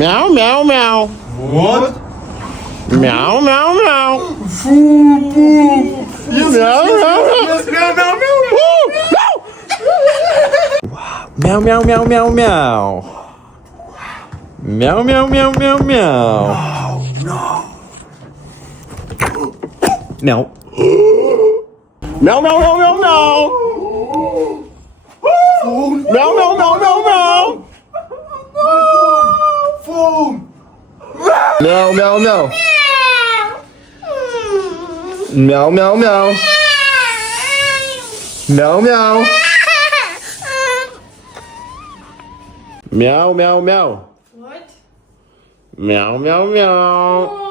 Meow, meow, meow. What? Meow, meow, meow. Foo, foo. Yes, Meow, meow, meow. yes, meow, meow, meow. Meow, meow, meow, meow, meow. Meow, meow, meow, meow, meow. Oh, no. Meow. Meow, meow, meow, meow, meow. Phone. Meow, meow, meow, meow, meow. Phone. Meow, meow, meow. Meow, meow, meow. Meow, meow. Meow, meow, meow. What? Meow, meow, meow.